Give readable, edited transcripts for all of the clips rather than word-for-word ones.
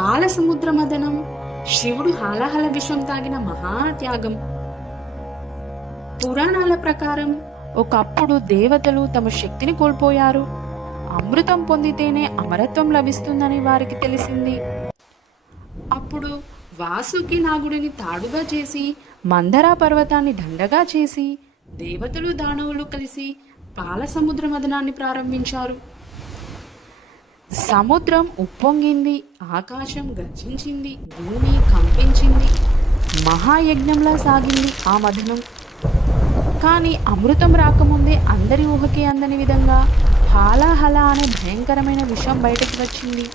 పాల సముద్ర మదనం, శివుడు హాలాహల విషం తాగిన మహాత్యాగం. పురాణాల ప్రకారం ఒకప్పుడు దేవతలు తమ శక్తిని కోల్పోయారు. అమృతం పొందితేనే అమరత్వం లభిస్తుందని వారికి తెలిసింది. అప్పుడు వాసుకి నాగుడిని తాడుగా చేసి, మందరా పర్వతాన్ని దండగా చేసి, దేవతలు దానవులు కలిసి పాల సముద్ర మదనాన్ని ప్రారంభించారు. సముద్రం ఉప్పొంగింది, ఆకాశం గర్జించింది, భూమి కంపించింది. మహాయజ్ఞంలా సాగింది ఆ మదనం. కానీ అమృతం రాకముందే అందరి ఊహకే అందని విధంగా హాలాహల అనే భయంకరమైన విషం బయటకు వచ్చింది.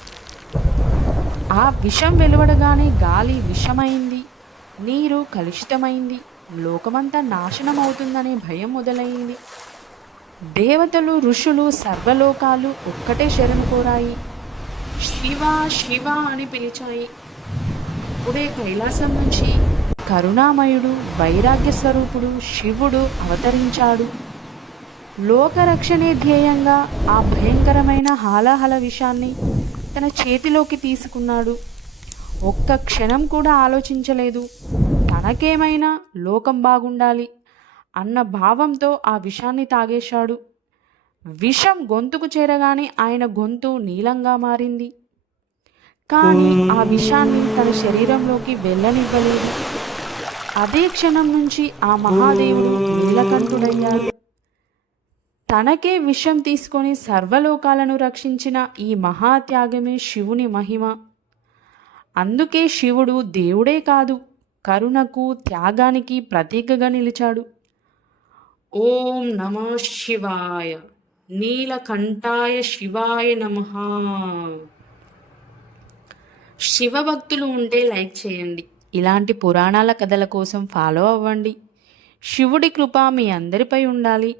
ఆ విషం వెలువడగానే గాలి విషమైంది, నీరు కలుషితమైంది, లోకమంతా నాశనం అవుతుందనే భయం మొదలైంది. దేవతలు, ఋషులు, సర్వలోకాలు ఒక్కటే శరణు కోరాయి. శివ శివ అని పిలిచాయి. అప్పుడే కైలాసం నుంచి కరుణామయుడు, వైరాగ్య స్వరూపుడు శివుడు అవతరించాడు. లోకరక్షణే ధ్యేయంగా ఆ భయంకరమైన హాలాహల విషాన్ని తన చేతిలోకి తీసుకున్నాడు. ఒక్క క్షణం కూడా ఆలోచించలేదు. తనకేమైనా లోకం బాగుండాలి అన్న భావంతో ఆ విషాన్ని తాగేశాడు. విషం గొంతుకు చేరగానే ఆయన గొంతు నీలంగా మారింది. కానీ ఆ విషాన్ని తన శరీరంలోకి వెళ్ళనివ్వలేదు. అదే క్షణం నుంచి ఆ మహాదేవుడు నీలకంఠుడయ్యాడు. తనకే విషం తీసుకొని సర్వలోకాలను రక్షించిన ఈ మహాత్యాగమే శివుని మహిమ. అందుకే శివుడు దేవుడే కాదు, కరుణకు, త్యాగానికి ప్రతీకగా నిలిచాడు. ఓం నమః శివాయ, నీలకంఠాయ శివాయ నమః. శివభక్తులు ఉంటే లైక్ చేయండి. ఇలాంటి పురాణాల కథల కోసం ఫాలో అవ్వండి. శివుడి కృప మీ అందరిపై ఉండాలి.